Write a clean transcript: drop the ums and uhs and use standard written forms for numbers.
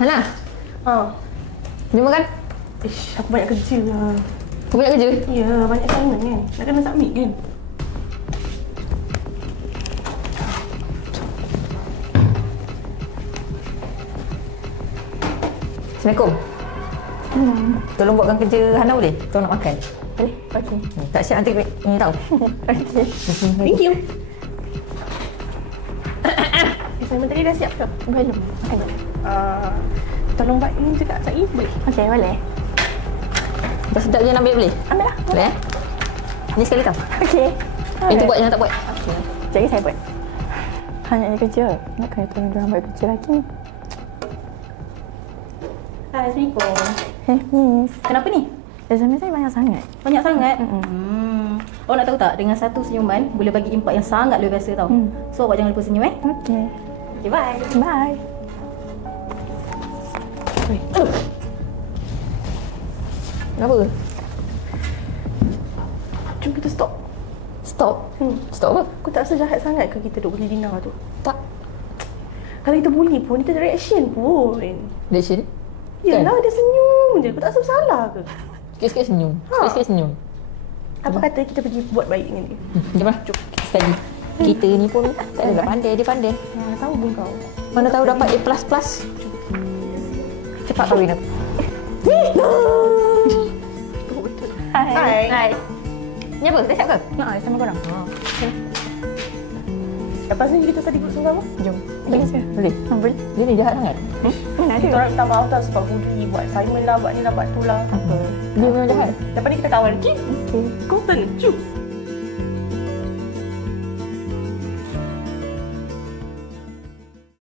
Hana, jom makan. Ish, aku banyak kerja lah. Kau banyak kerja? Ya, banyak assignment kan. Nak kena submit kan. Assalamualaikum. Tolong buatkan kerja Hana boleh? Tolong nak makan. Boleh? Okey. Tak siap nanti ni tahu. Okey. Thank you. Assignment tadi dah siap ke? Belum. Makan dulu. Tolong buat ini juga saya boleh? Okey, boleh. Dah sedap je nak ambil boleh? Ambil lah. Boleh eh? Ni sekali tau. Okey. Itu buat jangan tak buat. Okey. Jadi saya buat. Hanya kerja. Nak kena tolong dia buat kerja lagi. Hai, Assalamualaikum. Miss. Kenapa ni? Exam saya banyak sangat. Banyak sangat? Awak nak tahu tak, dengan satu senyuman boleh bagi impak yang sangat luar biasa tau. So awak jangan lupa senyum eh. Okey. Okay, bye. Bye. Kenapa? Jom kita stop. Stop. Stop apa? Kau tak rasa jahat sangat ke kita duk bully Dina tu? Tak. Kalau kita bully pun, kita ada reaction pun. Reaction? Yelah, dia senyum je. Kau tak rasa bersalah ke? Sikit-sikit senyum. Sikit-sikit senyum. Apa kata kita pergi buat baik dengan dia? Jom lah. Kita study. Kita ni pun tak ada pandai. Dia pandai. Ya, tahu pun kau. Mana tahu dapat A++. Cepat kahwin aku. Betul-betul. Hai. Hai. Ni apa? Dah siap ke? Sama korang. Lepas ni kita study group sama-sama? Jom. Boleh saya? Boleh? Boleh. Dia ni jahat sangat. Mana ada? Kita orang minta maaf tau sebab bully, buat assignment lah, buat ni lah, buat tu lah. Apa? Dia memang jahat. Lepas ni kita kawan, okay? Okey. Kau tentu.